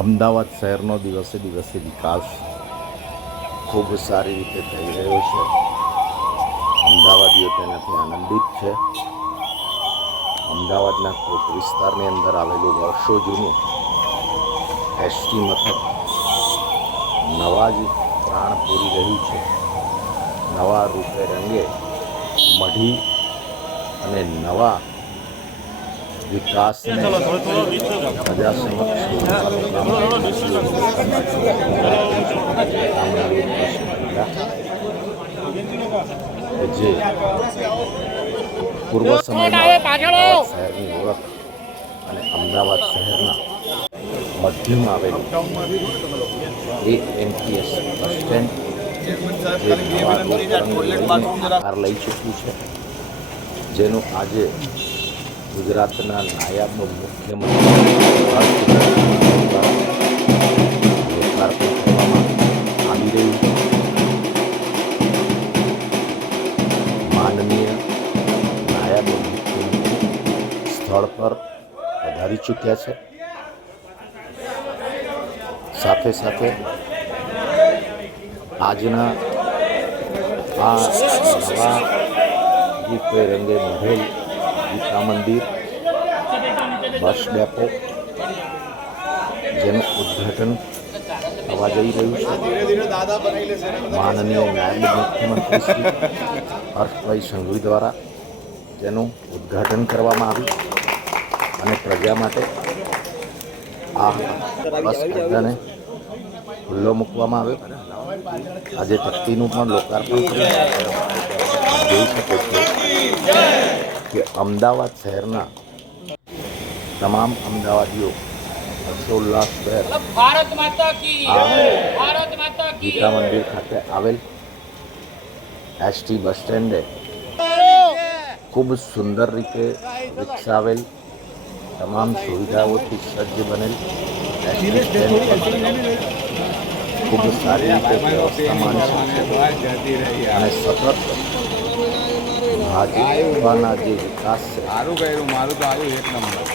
અમદાવાદ શહેરનો દિવસે દિવસે વિકાસ ખૂબ સારી રીતે થઈ રહ્યો છે. અમદાવાદીઓ તેનાથી આનંદિત છે. અમદાવાદના કોટ વિસ્તારની અંદર આવેલું વર્ષો જૂનું એસટી મથક નવા જ પ્રાણ પૂરી રહ્યું છે. નવા રૂપે રંગે મઢી અને નવા વિકાસને પ્રજા સમક્ષ જે પૂર્વ સમયમાં શહેરની ઓળખ અને અમદાવાદ શહેરના મધ્યમાં આવેલું એએમટીએસ બસ સ્ટેન્ડ જે નવા આકાર લઈ ચૂક્યું છે, જેનું આજે ગુજરાતના નાયબ મુખ્યમંત્રી લોકાર્પણ કરવામાં આવી રહ્યું છે. માનનીય નાયબ મુખ્યમંત્રી સ્થળ પર પધારી ચૂક્યા છે. સાથે સાથે આજના આ નવા રૂપે રંગે મઢેલ ગીતા મંદિર બસ ડેપો જેનું ઉદ્ઘાટન થવા જઈ રહ્યું છે. માનનીય નાયબ મુખ્યમંત્રી શ્રી હર્ષભાઈ સંઘવી દ્વારા તેનું ઉદ્ઘાટન કરવામાં આવ્યું અને પ્રજા માટે આ બસ અડ્ડાને ખુલ્લો મૂકવામાં આવ્યો. આજે તકતીનું પણ લોકાર્પણ કર્યું. જોઈ શકો છો કે અમદાવાદ શહેરના તમામ અમદાવાદીઓ હર્ષોલ્લાસભેર ગીતા મંદિર ખાતે આવેલ એસટી બસ સ્ટેન્ડે ખૂબ સુંદર રીતે વિકસાવેલ તમામ સુવિધાઓથી સજ્જ બનેલ એસટી સ્ટેન્ડ ખૂબ સારી રીતે વ્યવસ્થા માણી છે અને સતત ભાજપના જે વિકાસ છે સારું કર્યું, મારું તો આવ્યું એક નંબર.